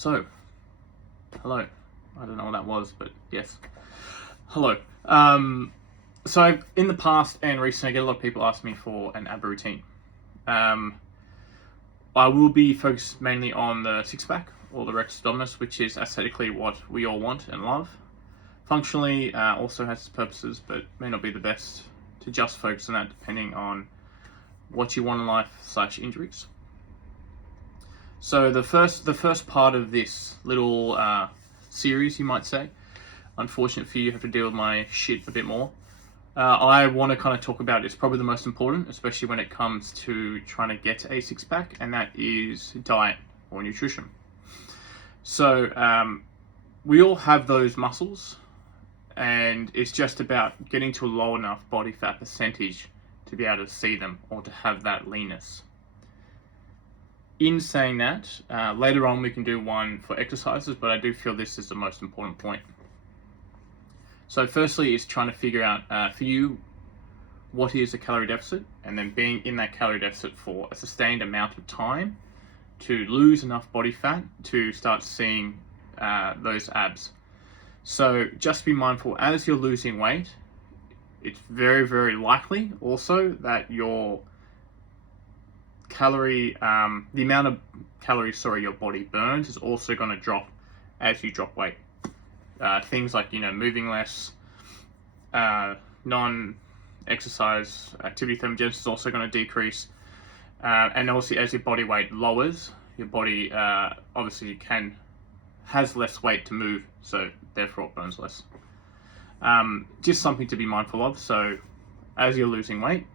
So, hello. I don't know what that was, but yes. Hello. So in the past and recently, I get a lot of people ask me for an ab routine. I will be focused mainly on the six-pack or the rectus abdominis, which is aesthetically what we all want and love. Functionally, also has its purposes, but may not be the best to just focus on that, depending on what you want in life / injuries. So the first part of this little series, you might say, unfortunate for you, you have to deal with my shit a bit more. I want to kind of talk about it's probably the most important, especially when it comes to trying to get a six-pack, and that is diet or nutrition. So we all have those muscles, and it's just about getting to a low enough body fat percentage to be able to see them or to have that leanness. In saying that, later on we can do one for exercises, but I do feel this is the most important point. So firstly is trying to figure out for you what is a calorie deficit, and then being in that calorie deficit for a sustained amount of time to lose enough body fat to start seeing those abs. So just be mindful as you're losing weight, it's very, very likely also that your calorie, the amount of calories, your body burns is also going to drop as you drop weight. Things like, moving less, non-exercise activity thermogenesis is also going to decrease. And also as your body weight lowers, your body obviously has less weight to move, so therefore it burns less. Just something to be mindful of. So as you're losing weight,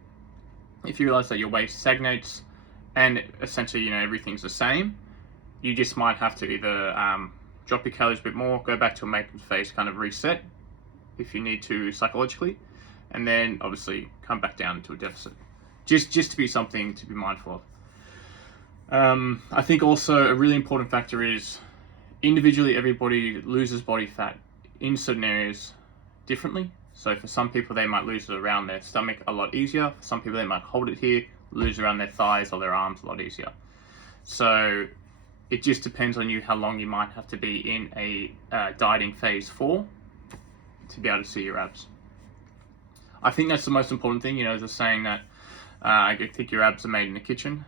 if you realize that your weight stagnates and essentially everything's the same, you just might have to either drop your calories a bit more, go back to a maintenance phase, kind of reset if you need to psychologically, and then obviously come back down to a deficit. Just to be something to be mindful of. I think also a really important factor is individually everybody loses body fat in certain areas differently. So for some people they might lose it around their stomach a lot easier. For some people they might hold it here, lose around their thighs or their arms a lot easier. So it just depends on you how long you might have to be in a dieting phase for to be able to see your abs. I think that's the most important thing. There's a saying that I think your abs are made in the kitchen.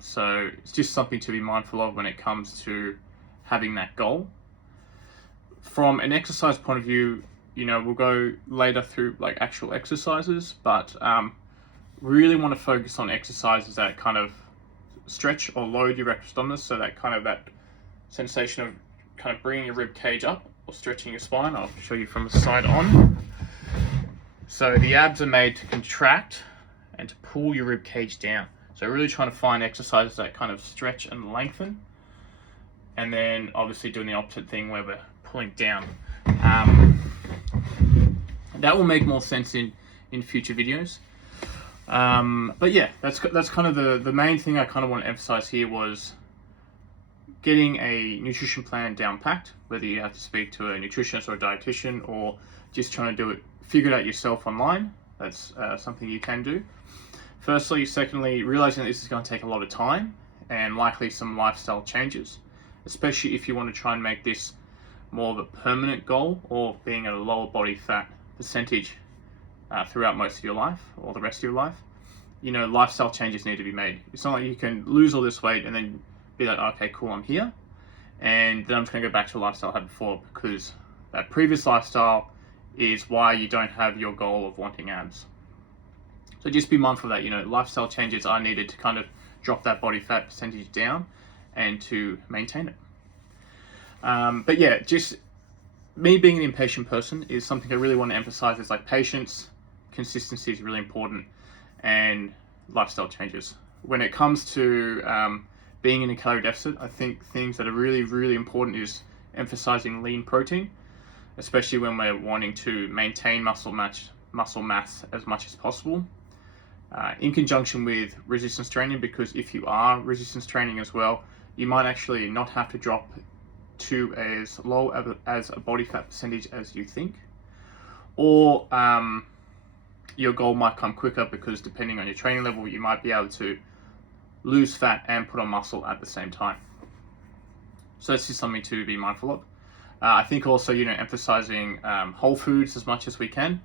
So it's just something to be mindful of when it comes to having that goal. From an exercise point of view, we'll go later through like actual exercises, but really want to focus on exercises that kind of stretch or load your rectus abdominis, so that kind of that sensation of kind of bringing your rib cage up or stretching your spine. I'll show you from the side on. So the abs are made to contract and to pull your rib cage down. So really trying to find exercises that kind of stretch and lengthen, and then obviously doing the opposite thing where we're pulling down. That will make more sense in future videos. But yeah, that's kind of the main thing I kind of want to emphasize here was getting a nutrition plan down packed, whether you have to speak to a nutritionist or a dietitian or just trying to figure it out yourself online. That's something you can do. Firstly, secondly, realizing that this is going to take a lot of time and likely some lifestyle changes, especially if you want to try and make this more of a permanent goal or being at a lower body fat percentage throughout most of your life or the rest of your life. Lifestyle changes need to be made. It's not like you can lose all this weight and then be like, okay, cool, I'm here, and then I'm just going to go back to the lifestyle I had before, because that previous lifestyle is why you don't have your goal of wanting abs. So just be mindful of that. Lifestyle changes are needed to kind of drop that body fat percentage down and to maintain it. But yeah, just me being an impatient person is something I really want to emphasize. Is like patience, consistency is really important, and lifestyle changes. When it comes to being in a calorie deficit, I think things that are really, really important is emphasizing lean protein, especially when we're wanting to maintain muscle mass as much as possible, in conjunction with resistance training, because if you are resistance training as well, you might actually not have to drop to as low as a body fat percentage as you think, or your goal might come quicker, because depending on your training level, you might be able to lose fat and put on muscle at the same time. So that's just something to be mindful of. I think also, emphasizing whole foods as much as we can,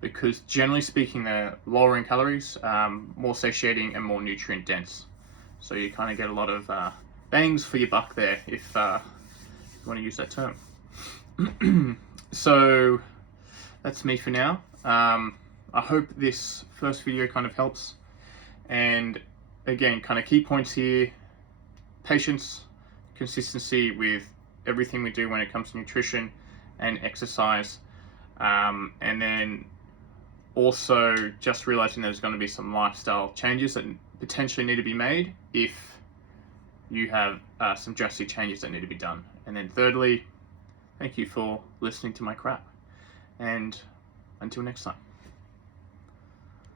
because generally speaking, they're lower in calories, more satiating, and more nutrient dense. So you kind of get a lot of bangs for your buck there, if you want to use that term. So that's me for now. I hope this first video kind of helps. And again, kind of key points here: patience, consistency with everything we do when it comes to nutrition and exercise, and then also just realizing there's going to be some lifestyle changes that potentially need to be made if you have some drastic changes that need to be done. And then thirdly, thank you for listening to my crap, and until next time.